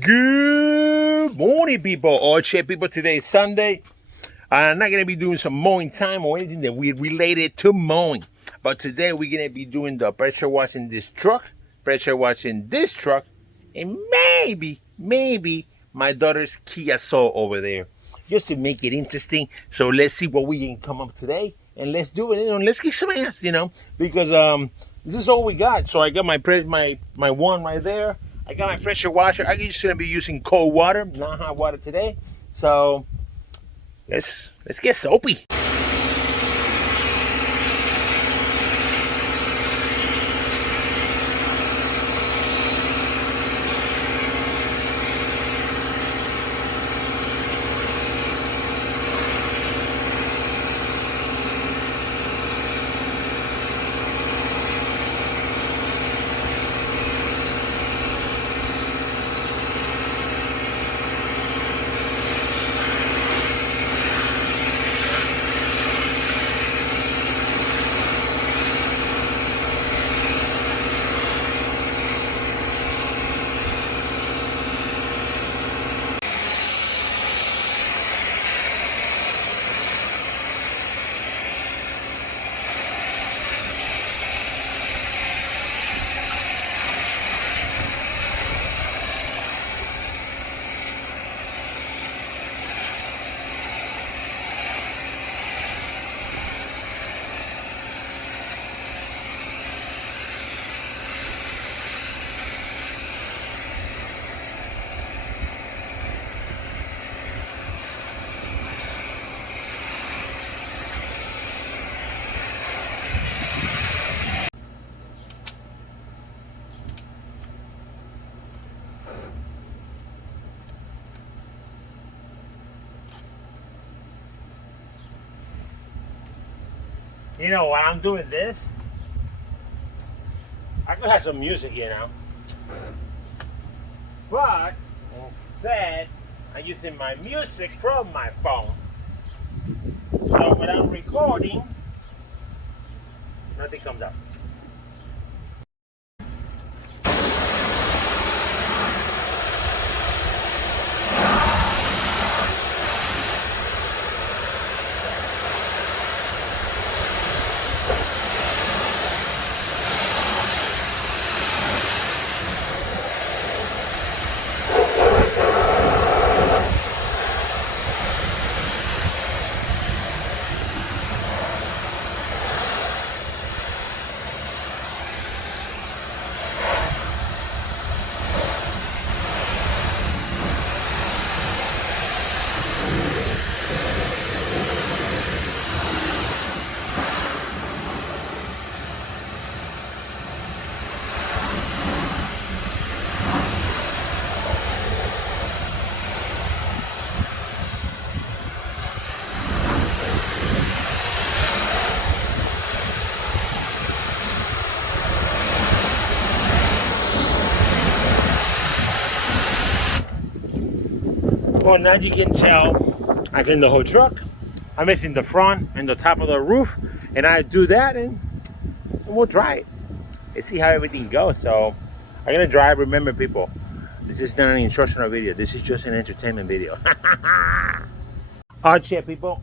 Good morning, people. All shit, people. Today is Sunday. I'm not gonna be doing some mowing time or anything that we related to mowing, but today we're gonna be doing the pressure washing this truck, and maybe my daughter's Kia Soul over there, just to make it interesting. So let's see what we can come up today, and let's do it. Let's kick some ass, because this is all we got. So I got my one right there. I got my pressure washer. I'm just gonna be using cold water, not hot water today. So let's get soapy. While I'm doing this, I could have some music, but instead, I'm using my music from my phone. So when I'm recording, nothing comes up. Well, now you can tell I clean the whole truck. I'm missing the front and the top of the roof, and I do that, and we'll dry it. Let's see how everything goes. So I'm gonna drive. Remember, people, this is not an instructional video. This is just an entertainment video. Alright, shit, people.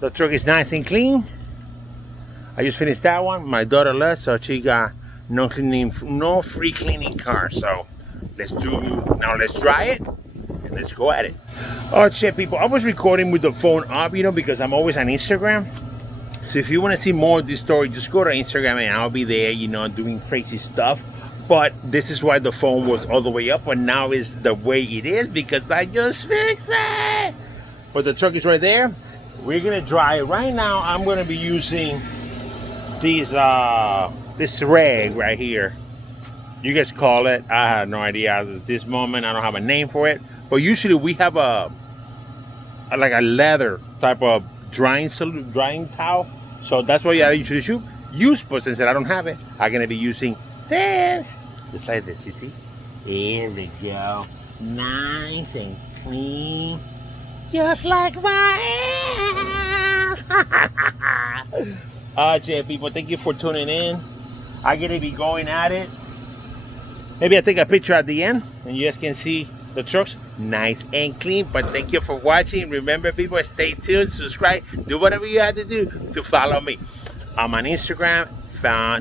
The truck is nice and clean. I just finished that one. My daughter left, so she got no free cleaning car. So let's dry it. Let's go at it. Oh shit, people, I was recording with the phone up, because I'm always on Instagram. So if you want to see more of this story, just go to Instagram and I'll be there, doing crazy stuff. But this is why the phone was all the way up, and now is the way it is because I just fixed it. But the truck is right there. We're gonna dry it right now. I'm gonna be using this rag right here. You guys call it. I have no idea at this moment. I don't have a name for it. But usually we have like a leather type of drying towel. So that's what I usually use. But since I don't have it, I'm gonna be using this. Just like this, you see? There we go. Nice and clean. Just like my ass. People, thank you for tuning in. I'm gonna be going at it. Maybe I'll take a picture at the end and you guys can see the trucks nice and clean. But thank you for watching. Remember, people, stay tuned, subscribe, do whatever you have to do to follow me. I'm on Instagram.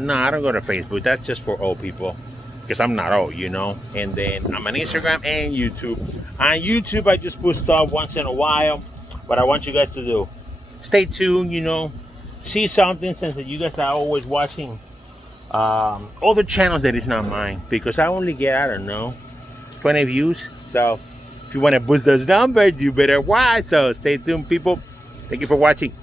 No, I don't go to Facebook. That's just for old people because I'm not old, you know. And then I'm on Instagram and YouTube. On YouTube, I just put stuff once in a while. What I want you guys to do, stay tuned, you know, see something, since you guys are always watching other channels that is not mine, because I only get, I don't know, 20 views. So if you want to boost those numbers, you better watch. So stay tuned, people. Thank you for watching.